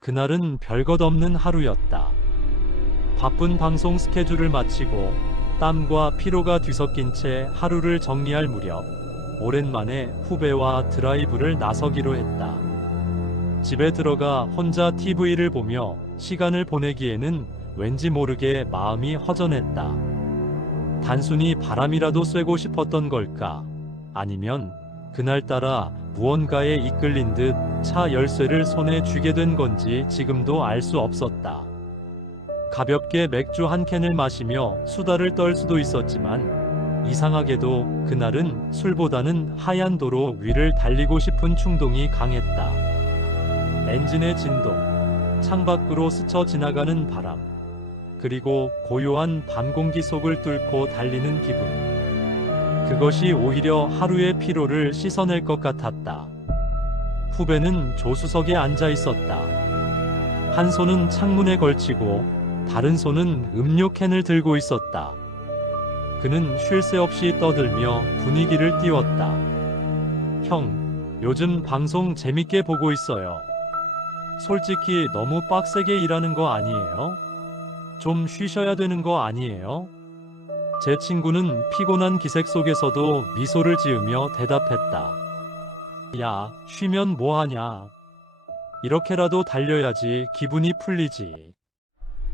그날은 별것 없는 하루였다. 바쁜 방송 스케줄을 마치고 땀과 피로가 뒤섞인 채 하루를 정리할 무렵 오랜만에 후배와 드라이브를 나서기로 했다. 집에 들어가 혼자 TV를 보며 시간을 보내기에는 왠지 모르게 마음이 허전했다. 단순히 바람이라도 쐬고 싶었던 걸까? 아니면 그날따라 무언가에 이끌린 듯 차 열쇠를 손에 쥐게 된 건지 지금도 알 수 없었다. 가볍게 맥주 한 캔을 마시며 수다를 떨 수도 있었지만 이상하게도 그날은 술보다는 하얀 도로 위를 달리고 싶은 충동이 강했다. 엔진의 진동, 창밖으로 스쳐 지나가는 바람, 그리고 고요한 밤 공기 속을 뚫고 달리는 기분. 그것이 오히려 하루의 피로를 씻어낼 것 같았다. 후배는 조수석에 앉아 있었다. 한 손은 창문에 걸치고 다른 손은 음료 캔을 들고 있었다. 그는 쉴 새 없이 떠들며 분위기를 띄웠다. 형, 요즘 방송 재밌게 보고 있어요. 솔직히 너무 빡세게 일하는 거 아니에요? 좀 쉬셔야 되는 거 아니에요? 제 친구는 피곤한 기색 속에서도 미소를 지으며 대답했다. 야, 쉬면 뭐하냐? 이렇게라도 달려야지 기분이 풀리지.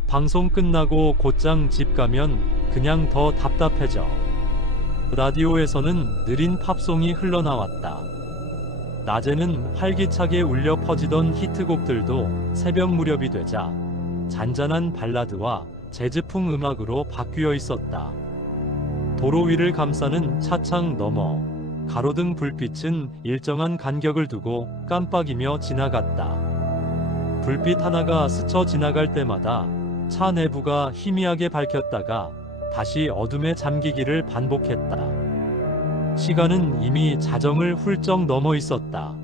방송 끝나고 곧장 집 가면 그냥 더 답답해져. 라디오에서는 느린 팝송이 흘러나왔다. 낮에는 활기차게 울려 퍼지던 히트곡들도 새벽 무렵이 되자 잔잔한 발라드와 재즈풍 음악으로 바뀌어 있었다. 도로 위를 감싸는 차창 너머 가로등 불빛은 일정한 간격을 두고 깜빡이며 지나갔다. 불빛 하나가 스쳐 지나갈 때마다 차 내부가 희미하게 밝혔다가 다시 어둠에 잠기기를 반복했다. 시간은 이미 자정을 훌쩍 넘어 있었다.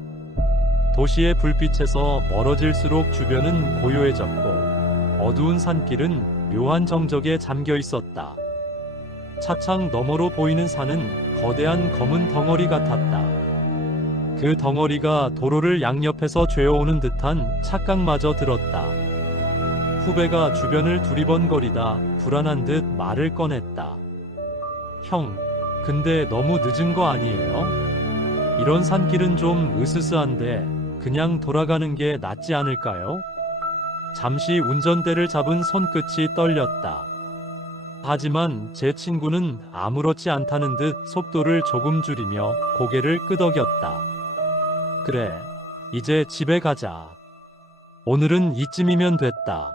도시의 불빛에서 멀어질수록 주변은 고요해졌고 어두운 산길은 묘한 정적에 잠겨 있었다. 차창 너머로 보이는 산은 거대한 검은 덩어리 같았다. 그 덩어리가 도로를 양옆에서 죄어오는 듯한 착각마저 들었다. 후배가 주변을 두리번거리다 불안한 듯 말을 꺼냈다. 형, 근데 너무 늦은 거 아니에요? 이런 산길은 좀 으스스한데 그냥 돌아가는 게 낫지 않을까요? 잠시 운전대를 잡은 손끝이 떨렸다. 하지만 제 친구는 아무렇지 않다는 듯 속도를 조금 줄이며 고개를 끄덕였다. 그래, 이제 집에 가자. 오늘은 이쯤이면 됐다.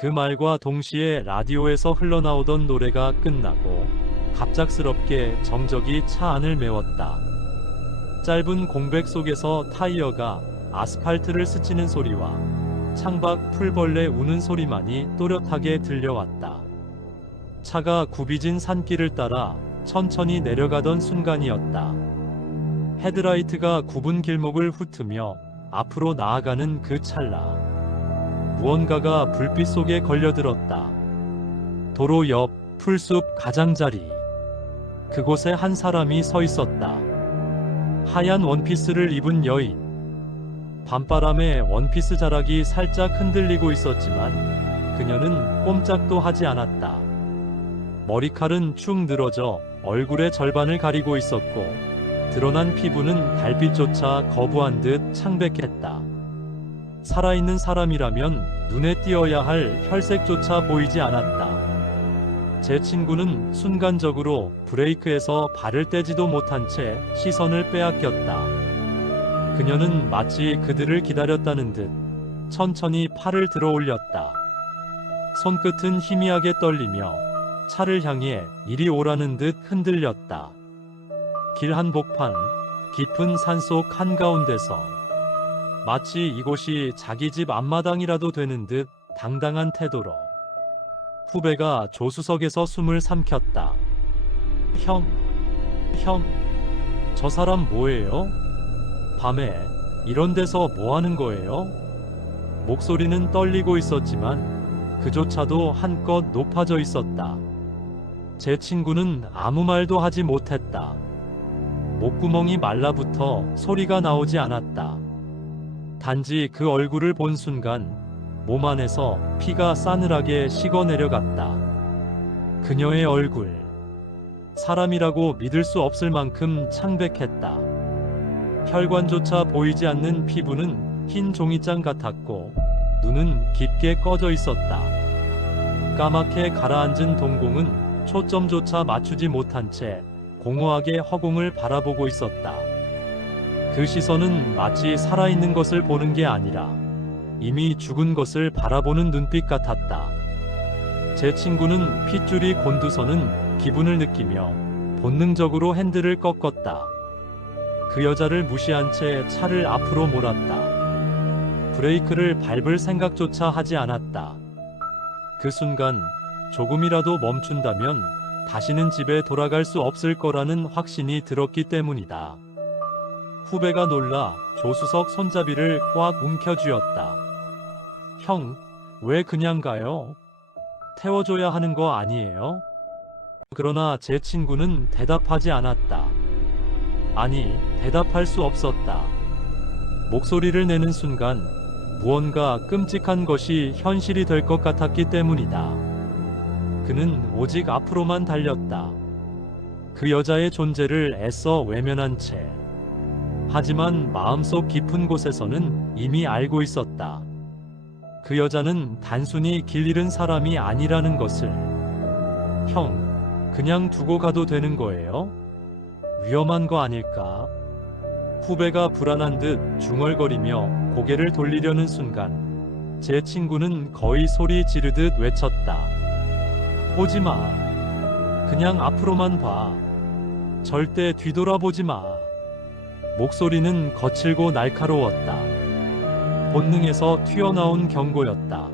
그 말과 동시에 라디오에서 흘러나오던 노래가 끝나고 갑작스럽게 정적이 차 안을 메웠다. 짧은 공백 속에서 타이어가 아스팔트를 스치는 소리와 창밖 풀벌레 우는 소리만이 또렷하게 들려왔다. 차가 굽이진 산길을 따라 천천히 내려가던 순간이었다. 헤드라이트가 굽은 길목을 훑으며 앞으로 나아가는 그 찰나 무언가가 불빛 속에 걸려들었다. 도로 옆 풀숲 가장자리. 그곳에 한 사람이 서 있었다. 하얀 원피스를 입은 여인. 밤바람에 원피스 자락이 살짝 흔들리고 있었지만 그녀는 꼼짝도 하지 않았다. 머리칼은 축 늘어져 얼굴의 절반을 가리고 있었고 드러난 피부는 달빛조차 거부한 듯 창백했다. 살아있는 사람이라면 눈에 띄어야 할 혈색조차 보이지 않았다. 제 친구는 순간적으로 브레이크에서 발을 떼지도 못한 채 시선을 빼앗겼다. 그녀는 마치 그들을 기다렸다는 듯 천천히 팔을 들어 올렸다. 손끝은 희미하게 떨리며 차를 향해 이리 오라는 듯 흔들렸다. 길 한복판, 깊은 산속 한가운데서 마치 이곳이 자기 집 앞마당이라도 되는 듯 당당한 태도로 후배가 조수석에서 숨을 삼켰다. 형, 저 사람 뭐예요? 밤에 이런 데서 뭐 하는 거예요? 목소리는 떨리고 있었지만 그조차도 한껏 높아져 있었다. 제 친구는 아무 말도 하지 못했다. 목구멍이 말라붙어 소리가 나오지 않았다. 단지 그 얼굴을 본 순간 몸 안에서 피가 싸늘하게 식어 내려갔다. 그녀의 얼굴, 사람이라고 믿을 수 없을 만큼 창백했다. 혈관조차 보이지 않는 피부는 흰 종이장 같았고 눈은 깊게 꺼져 있었다. 까맣게 가라앉은 동공은 초점조차 맞추지 못한 채 공허하게 허공을 바라보고 있었다. 그 시선은 마치 살아있는 것을 보는 게 아니라 이미 죽은 것을 바라보는 눈빛 같았다. 제 친구는 핏줄이 곤두서는 기분을 느끼며 본능적으로 핸들을 꺾었다. 그 여자를 무시한 채 차를 앞으로 몰았다. 브레이크를 밟을 생각조차 하지 않았다. 그 순간 조금이라도 멈춘다면 다시는 집에 돌아갈 수 없을 거라는 확신이 들었기 때문이다. 후배가 놀라 조수석 손잡이를 꽉 움켜쥐었다. 형, 왜 그냥 가요? 태워줘야 하는 거 아니에요? 그러나 제 친구는 대답하지 않았다. 아니, 대답할 수 없었다. 목소리를 내는 순간 무언가 끔찍한 것이 현실이 될 것 같았기 때문이다. 그는 오직 앞으로만 달렸다. 그 여자의 존재를 애써 외면한 채. 하지만 마음속 깊은 곳에서는 이미 알고 있었다. 그 여자는 단순히 길 잃은 사람이 아니라는 것을. 형, 그냥 두고 가도 되는 거예요? 위험한 거 아닐까? 후배가 불안한 듯 중얼거리며 고개를 돌리려는 순간 제 친구는 거의 소리 지르듯 외쳤다. 보지 마. 그냥 앞으로만 봐. 절대 뒤돌아보지 마. 목소리는 거칠고 날카로웠다. 본능에서 튀어나온 경고였다.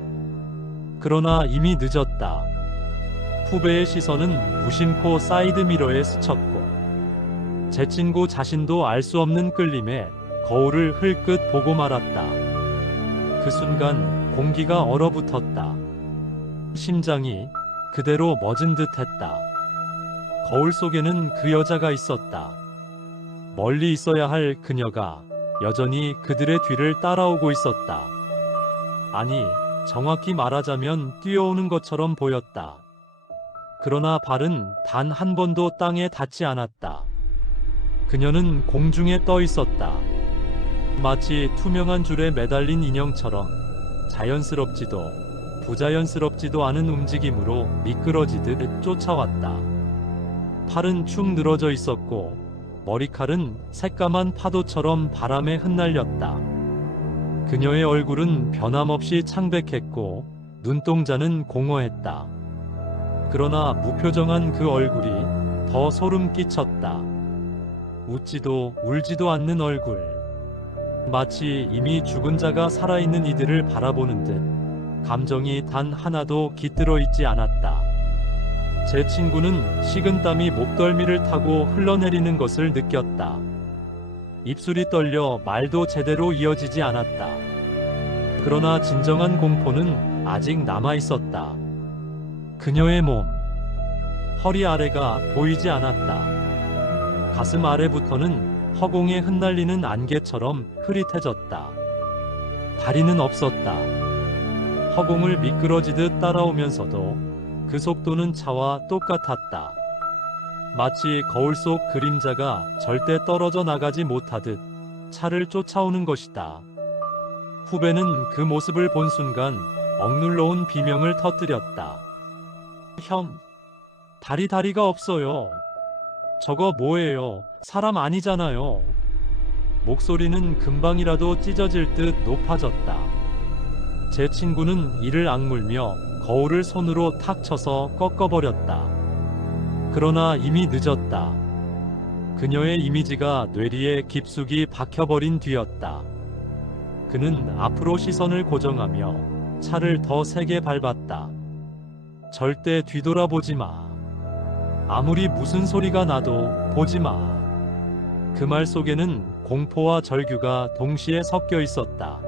그러나 이미 늦었다. 후배의 시선은 무심코 사이드미러에 스쳤고 제 친구 자신도 알 수 없는 끌림에 거울을 흘끗 보고 말았다. 그 순간 공기가 얼어붙었다. 심장이 그대로 멎은 듯했다. 거울 속에는 그 여자가 있었다. 멀리 있어야 할 그녀가 여전히 그들의 뒤를 따라오고 있었다. 아니, 정확히 말하자면 뛰어오는 것처럼 보였다. 그러나 발은 단 한 번도 땅에 닿지 않았다. 그녀는 공중에 떠 있었다. 마치 투명한 줄에 매달린 인형처럼 자연스럽지도 부자연스럽지도 않은 움직임으로 미끄러지듯 쫓아왔다. 팔은 축 늘어져 있었고 머리칼은 새까만 파도처럼 바람에 흩날렸다. 그녀의 얼굴은 변함없이 창백했고 눈동자는 공허했다. 그러나 무표정한 그 얼굴이 더 소름 끼쳤다. 웃지도 울지도 않는 얼굴. 마치 이미 죽은 자가 살아있는 이들을 바라보는 듯 감정이 단 하나도 깃들어 있지 않았다. 제 친구는 식은땀이 목덜미를 타고 흘러내리는 것을 느꼈다. 입술이 떨려 말도 제대로 이어지지 않았다. 그러나 진정한 공포는 아직 남아 있었다. 그녀의 몸, 허리 아래가 보이지 않았다. 가슴 아래부터는 허공에 흩날리는 안개처럼 흐릿해졌다. 다리는 없었다. 허공을 미끄러지듯 따라오면서도 그 속도는 차와 똑같았다. 마치 거울 속 그림자가 절대 떨어져 나가지 못하듯 차를 쫓아오는 것이다. 후배는 그 모습을 본 순간 억눌러온 비명을 터뜨렸다. 형, 다리가 없어요. 저거 뭐예요? 사람 아니잖아요. 목소리는 금방이라도 찢어질 듯 높아졌다. 제 친구는 이를 악물며 거울을 손으로 탁 쳐서 꺾어버렸다. 그러나 이미 늦었다. 그녀의 이미지가 뇌리에 깊숙이 박혀버린 뒤였다. 그는 앞으로 시선을 고정하며 차를 더 세게 밟았다. 절대 뒤돌아보지 마. 아무리 무슨 소리가 나도 보지 마. 그 말 속에는 공포와 절규가 동시에 섞여 있었다.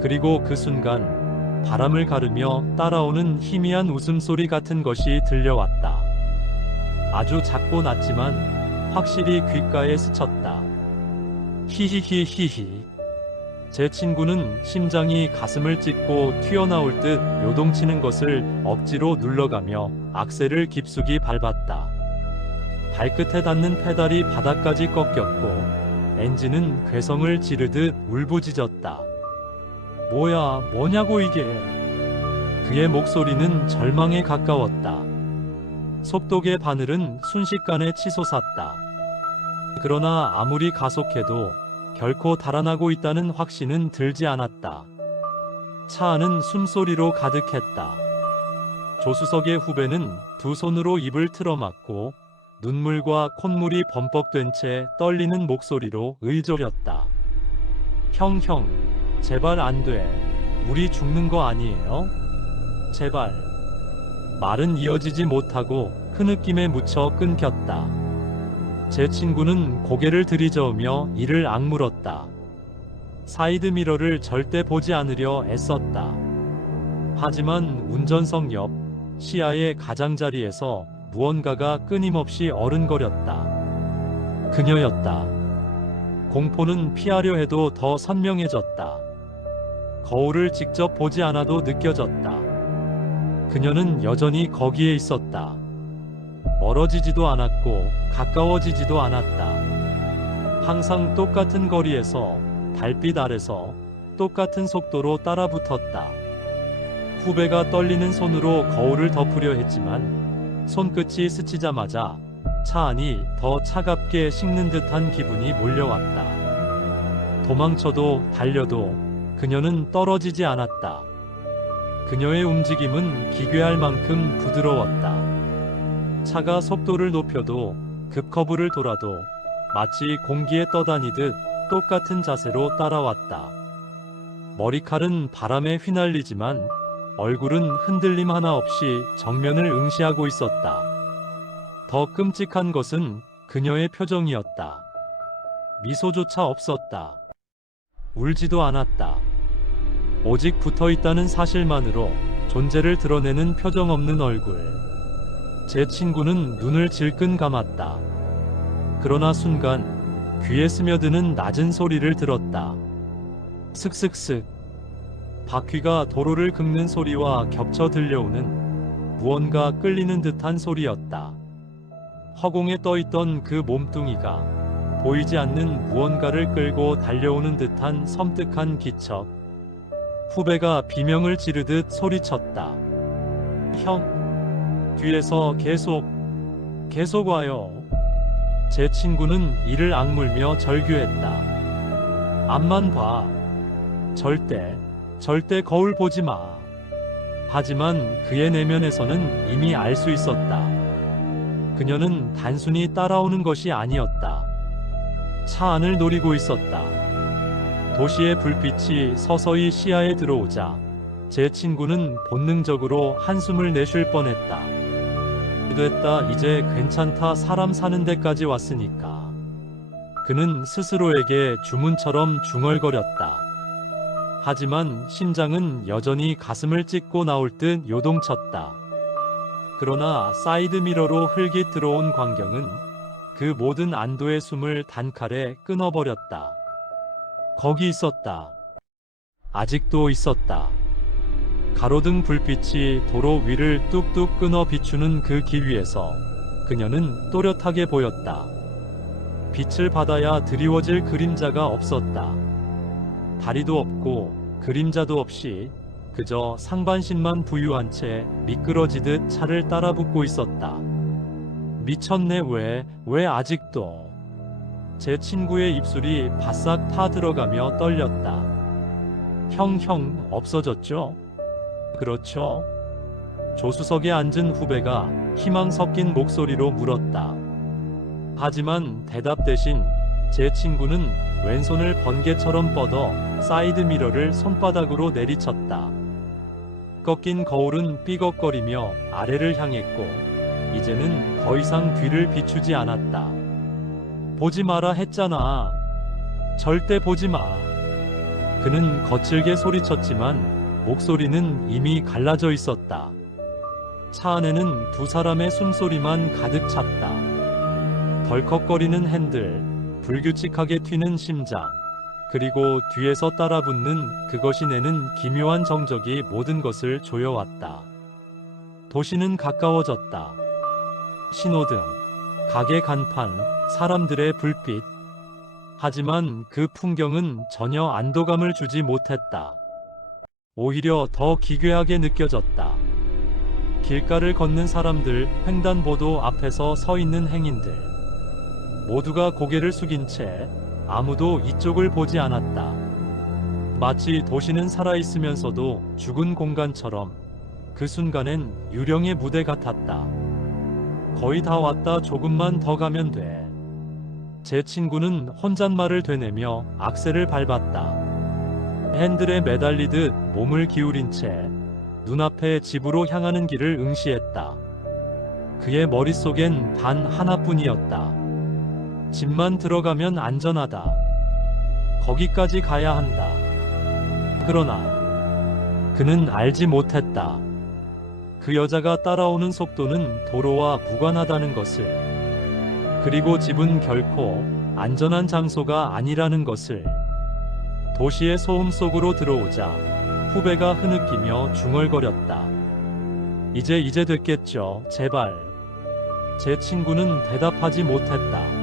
그리고 그 순간 바람을 가르며 따라오는 희미한 웃음소리 같은 것이 들려왔다. 아주 작고 낮지만 확실히 귓가에 스쳤다. 히히히히히. 제 친구는 심장이 가슴을 찢고 튀어나올 듯 요동치는 것을 억지로 눌러가며 악셀을 깊숙이 밟았다. 발끝에 닿는 페달이 바닥까지 꺾였고 엔진은 괴성을 지르듯 울부짖었다. 뭐냐고 이게. 그의 목소리는 절망에 가까웠다. 속도계 바늘은 순식간에 치솟았다. 그러나 아무리 가속해도 결코 달아나고 있다는 확신은 들지 않았다. 차 안은 숨소리로 가득했다. 조수석의 후배는 두 손으로 입을 틀어막고 눈물과 콧물이 범벅된 채 떨리는 목소리로 의졸였다. 형, 제발 안 돼. 우리 죽는 거 아니에요? 제발. 말은 이어지지 못하고 흐느낌에 묻혀 끊겼다. 제 친구는 고개를 들이저으며 이를 악물었다. 사이드미러를 절대 보지 않으려 애썼다. 하지만 운전석 옆 시야의 가장자리에서 무언가가 끊임없이 어른거렸다. 그녀였다. 공포는 피하려 해도 더 선명해졌다. 거울을 직접 보지 않아도 느껴졌다. 그녀는 여전히 거기에 있었다. 멀어지지도 않았고 가까워지지도 않았다. 항상 똑같은 거리에서 달빛 아래서 똑같은 속도로 따라붙었다. 후배가 떨리는 손으로 거울을 덮으려 했지만 손끝이 스치자마자 차 안이 더 차갑게 식는 듯한 기분이 몰려왔다. 도망쳐도 달려도 그녀는 떨어지지 않았다. 그녀의 움직임은 기괴할 만큼 부드러웠다. 차가 속도를 높여도 급커브를 돌아도 마치 공기에 떠다니듯 똑같은 자세로 따라왔다. 머리칼은 바람에 휘날리지만 얼굴은 흔들림 하나 없이 정면을 응시하고 있었다. 더 끔찍한 것은 그녀의 표정이었다. 미소조차 없었다. 울지도 않았다. 오직 붙어있다는 사실만으로 존재를 드러내는 표정 없는 얼굴. 제 친구는 눈을 질끈 감았다. 그러나 순간 귀에 스며드는 낮은 소리를 들었다. 슥슥슥. 바퀴가 도로를 긁는 소리와 겹쳐 들려오는 무언가 끌리는 듯한 소리였다. 허공에 떠있던 그 몸뚱이가 보이지 않는 무언가를 끌고 달려오는 듯한 섬뜩한 기척. 후배가 비명을 지르듯 소리쳤다. 형, 뒤에서 계속 와요. 제 친구는 이를 악물며 절규했다. 앞만 봐. 절대 거울 보지 마. 하지만 그의 내면에서는 이미 알 수 있었다. 그녀는 단순히 따라오는 것이 아니었다. 차 안을 노리고 있었다. 도시의 불빛이 서서히 시야에 들어오자 제 친구는 본능적으로 한숨을 내쉴 뻔했다. 됐다, 이제 괜찮다, 사람 사는 데까지 왔으니까. 그는 스스로에게 주문처럼 중얼거렸다. 하지만 심장은 여전히 가슴을 찢고 나올 듯 요동쳤다. 그러나 사이드미러로 흘깃 들어온 광경은 그 모든 안도의 숨을 단칼에 끊어버렸다. 거기 있었다. 아직도 있었다. 가로등 불빛이 도로 위를 뚝뚝 끊어 비추는 그 길 위에서 그녀는 또렷하게 보였다. 빛을 받아야 드리워질 그림자가 없었다. 다리도 없고 그림자도 없이 그저 상반신만 부유한 채 미끄러지듯 차를 따라붙고 있었다. 미쳤네, 왜 아직도. 제 친구의 입술이 바싹 타 들어가며 떨렸다. 형, 없어졌죠? 그렇죠? 조수석에 앉은 후배가 희망 섞인 목소리로 물었다. 하지만 대답 대신 제 친구는 왼손을 번개처럼 뻗어 사이드미러를 손바닥으로 내리쳤다. 꺾인 거울은 삐걱거리며 아래를 향했고 이제는 더 이상 뒤를 비추지 않았다. 보지 마라 했잖아. 절대 보지 마. 그는 거칠게 소리쳤지만 목소리는 이미 갈라져 있었다. 차 안에는 두 사람의 숨소리만 가득 찼다. 덜컥거리는 핸들, 불규칙하게 튀는 심장, 그리고 뒤에서 따라붙는 그것이 내는 기묘한 정적이 모든 것을 조여왔다. 도시는 가까워졌다. 신호등, 가게 간판, 사람들의 불빛. 하지만 그 풍경은 전혀 안도감을 주지 못했다. 오히려 더 기괴하게 느껴졌다. 길가를 걷는 사람들, 횡단보도 앞에서 서 있는 행인들. 모두가 고개를 숙인 채 아무도 이쪽을 보지 않았다. 마치 도시는 살아있으면서도 죽은 공간처럼 그 순간엔 유령의 무대 같았다. 거의 다 왔다. 조금만 더 가면 돼. 제 친구는 혼잣말을 되내며 악셀을 밟았다. 핸들에 매달리듯 몸을 기울인 채 눈앞에 집으로 향하는 길을 응시했다. 그의 머릿속엔 단 하나뿐이었다. 집만 들어가면 안전하다. 거기까지 가야 한다. 그러나 그는 알지 못했다. 그 여자가 따라오는 속도는 도로와 무관하다는 것을. 그리고 집은 결코 안전한 장소가 아니라는 것을. 도시의 소음 속으로 들어오자 후배가 흐느끼며 중얼거렸다. 이제 됐겠죠, 제발. 제 친구는 대답하지 못했다.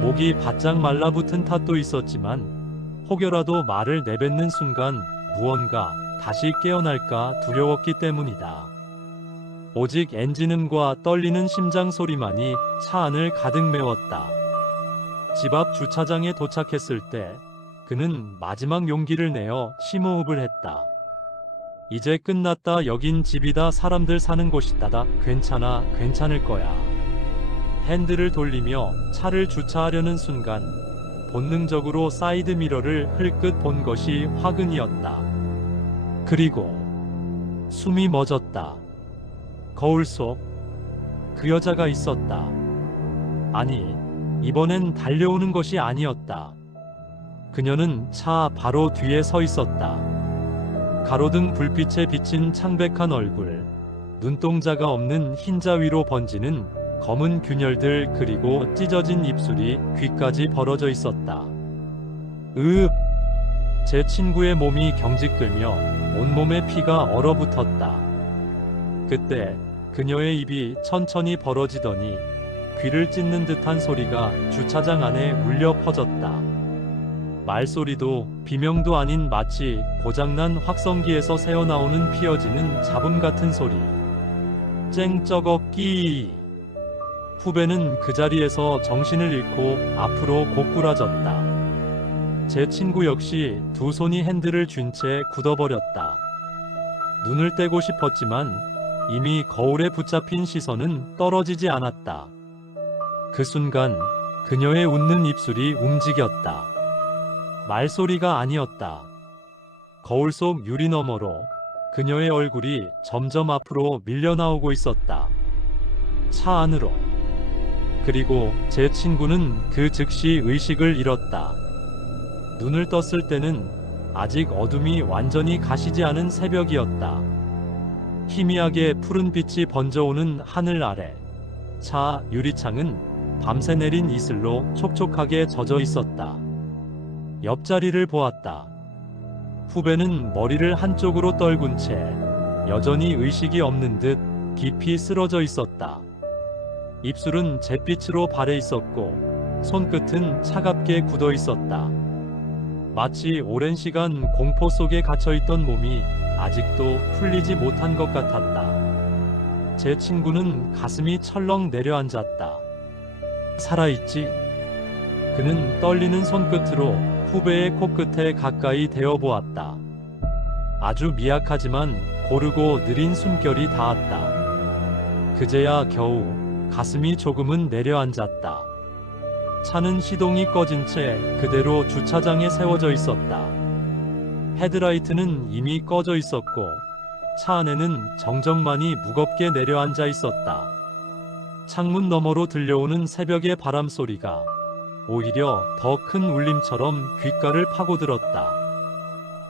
목이 바짝 말라붙은 탓도 있었지만 혹여라도 말을 내뱉는 순간 무언가 다시 깨어날까 두려웠기 때문이다. 오직 엔진음과 떨리는 심장 소리만이 차 안을 가득 메웠다. 집 앞 주차장에 도착했을 때 그는 마지막 용기를 내어 심호흡을 했다. 이제 끝났다. 여긴 집이다. 사람들 사는 곳이다. 괜찮아, 괜찮을 거야. 핸들을 돌리며 차를 주차하려는 순간 본능적으로 사이드미러를 흘끗 본 것이 화근이었다. 그리고 숨이 멎었다. 거울 속 그 여자가 있었다. 아니, 이번엔 달려오는 것이 아니었다. 그녀는 차 바로 뒤에 서 있었다. 가로등 불빛에 비친 창백한 얼굴, 눈동자가 없는 흰자 위로 번지는 검은 균열들, 그리고 찢어진 입술이 귀까지 벌어져 있었다. 제 친구의 몸이 경직되며 온몸에 피가 얼어붙었다. 그때 그녀의 입이 천천히 벌어지더니 귀를 찢는 듯한 소리가 주차장 안에 울려 퍼졌다. 말소리도 비명도 아닌 마치 고장난 확성기에서 새어나오는 피어지는 잡음 같은 소리. 쨍쩍어끼. 후배는 그 자리에서 정신을 잃고 앞으로 고꾸라졌다. 제 친구 역시 두 손이 핸들을 쥔 채 굳어버렸다. 눈을 떼고 싶었지만 이미 거울에 붙잡힌 시선은 떨어지지 않았다. 그 순간 그녀의 웃는 입술이 움직였다. 말소리가 아니었다. 거울 속 유리 너머로 그녀의 얼굴이 점점 앞으로 밀려나오고 있었다. 차 안으로. 그리고 제 친구는 그 즉시 의식을 잃었다. 눈을 떴을 때는 아직 어둠이 완전히 가시지 않은 새벽이었다. 희미하게 푸른 빛이 번져오는 하늘 아래 차 유리창은 밤새 내린 이슬로 촉촉하게 젖어 있었다. 옆자리를 보았다. 후배는 머리를 한쪽으로 떨군 채 여전히 의식이 없는 듯 깊이 쓰러져 있었다. 입술은 잿빛으로 발해 있었고 손끝은 차갑게 굳어 있었다. 마치 오랜 시간 공포 속에 갇혀있던 몸이 아직도 풀리지 못한 것 같았다. 제 친구는 가슴이 철렁 내려앉았다. 살아있지? 그는 떨리는 손끝으로 후배의 코끝에 가까이 대어보았다. 아주 미약하지만 고르고 느린 숨결이 닿았다. 그제야 겨우 가슴이 조금은 내려앉았다. 차는 시동이 꺼진 채 그대로 주차장에 세워져 있었다. 헤드라이트는 이미 꺼져 있었고 차 안에는 정적만이 무겁게 내려앉아 있었다. 창문 너머로 들려오는 새벽의 바람 소리가 오히려 더 큰 울림처럼 귓가를 파고들었다.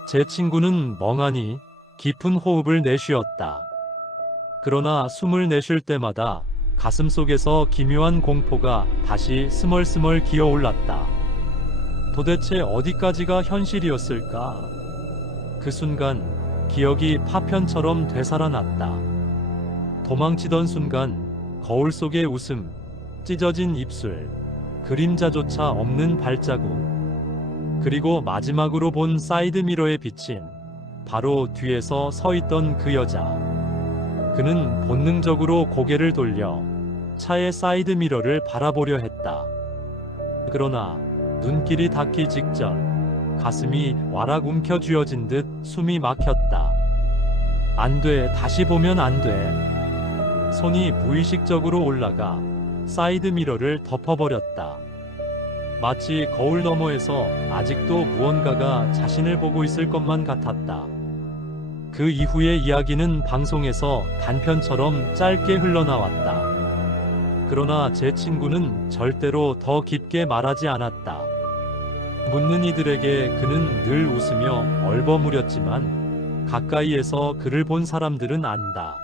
제 친구는 멍하니 깊은 호흡을 내쉬었다. 그러나 숨을 내쉴 때마다 가슴 속에서 기묘한 공포가 다시 스멀스멀 기어올랐다. 도대체 어디까지가 현실이었을까? 그 순간 기억이 파편처럼 되살아났다. 도망치던 순간 거울 속의 웃음, 찢어진 입술, 그림자조차 없는 발자국, 그리고 마지막으로 본 사이드미러에 비친 바로 뒤에서 서 있던 그 여자. 그는 본능적으로 고개를 돌려 차의 사이드미러를 바라보려 했다. 그러나 눈길이 닿기 직전 가슴이 와락 움켜쥐어진 듯 숨이 막혔다. 안 돼, 다시 보면 안 돼. 손이 무의식적으로 올라가 사이드미러를 덮어버렸다. 마치 거울 너머에서 아직도 무언가가 자신을 보고 있을 것만 같았다. 그 이후의 이야기는 방송에서 단편처럼 짧게 흘러나왔다. 그러나 제 친구는 절대로 더 깊게 말하지 않았다. 묻는 이들에게 그는 늘 웃으며 얼버무렸지만 가까이에서 그를 본 사람들은 안다.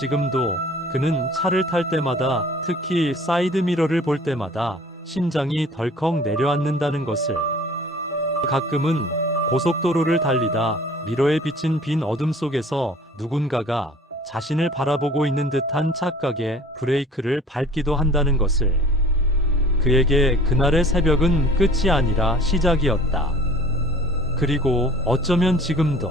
지금도 그는 차를 탈 때마다, 특히 사이드미러를 볼 때마다 심장이 덜컥 내려앉는다는 것을. 가끔은 고속도로를 달리다 미러에 비친 빈 어둠 속에서 누군가가 자신을 바라보고 있는 듯한 착각에 브레이크를 밟기도 한다는 것을. 그에게 그날의 새벽은 끝이 아니라 시작이었다. 그리고 어쩌면 지금도